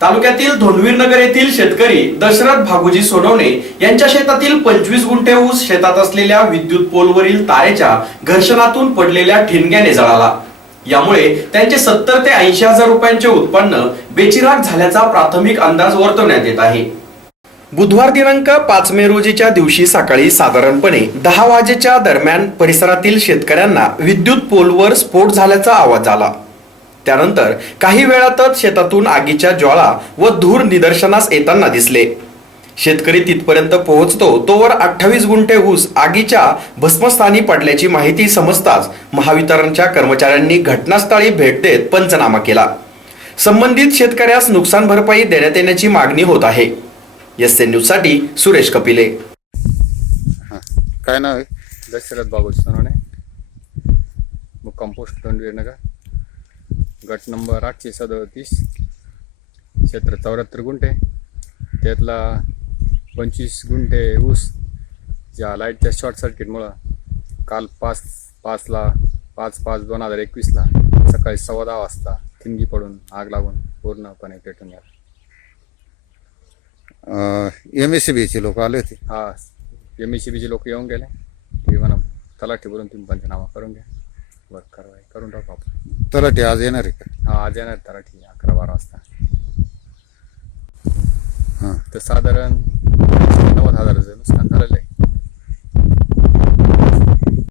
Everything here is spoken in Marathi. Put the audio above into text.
तालुक्यातील धोनवीर नगर येथील शेतकरी दशरथ भागोजी सोनवणे यांच्या शेतातील पंचवीस गुंठे ऊस शेतात असलेल्या विद्युत पोलवरील तारेच्या घर्षणातून पडलेल्या ठिणग्याने जळाला. यामुळे त्यांचे सत्तर ते ऐंशी हजार रुपयांचे उत्पन्न बेचिराग झाल्याचा प्राथमिक अंदाज वर्तवण्यात येत आहे. बुधवार दिनांक पाच मे रोजीच्या दिवशी सकाळी साधारणपणे दहा वाजेच्या दरम्यान परिसरातील शेतकऱ्यांना विद्युत पोलवर स्फोट झाल्याचा आवाज आला. त्यानंतर काही वेळातच शेतातून आगीच्या ज्वाळा व धूर निदर्शनास येताना दिसले. शेतकरी तिथपर्यंत पोहोचतो तोवर अठ्ठावीस गुंठे ऊस आगीच्या भस्मस्थानी पडल्याची माहिती समजताच महावितरणच्या कर्मचाऱ्यांनी घटनास्थळी भेट देत पंचनामा केला. संबंधित शेतकऱ्यास नुकसान भरपाई देण्यात येण्याची मागणी होत आहे. एस एन न्यूजसाठी सुरेश कपिले. हां काय नाव आहे? दशरथ बाबू सोनवणे. मुक्काम पोस्ट दोंडवीर नगर गट नंबर आठशे सदतीस क्षेत्र चौऱ्याहत्तर गुंठे. त्यातला पंचवीस गुंठे ऊस ज्या लाईटच्या शॉर्ट सर्किटमुळं काल पाच पाचला पाच पाच दोन हजार एकवीसला सकाळी सव्वा दहा वाजता ठिणगी पडून आग लागून पूर्णपणे पेटून गेला. एम एस सी बीचे लोक आले होते. हा एम ई सी बीचे लोक येऊन गेले. की म्हणा तलाठी बोलून तुम्ही पंचनामा करून घ्या. वर कारवाई करून टाकू आपण. तलाठी आज येणार आहे का? हा आज येणार तलाठी अकरा बारा वाजता. हां. तर साधारण नव्वद हजाराचं नुकसान झालेलं आहे.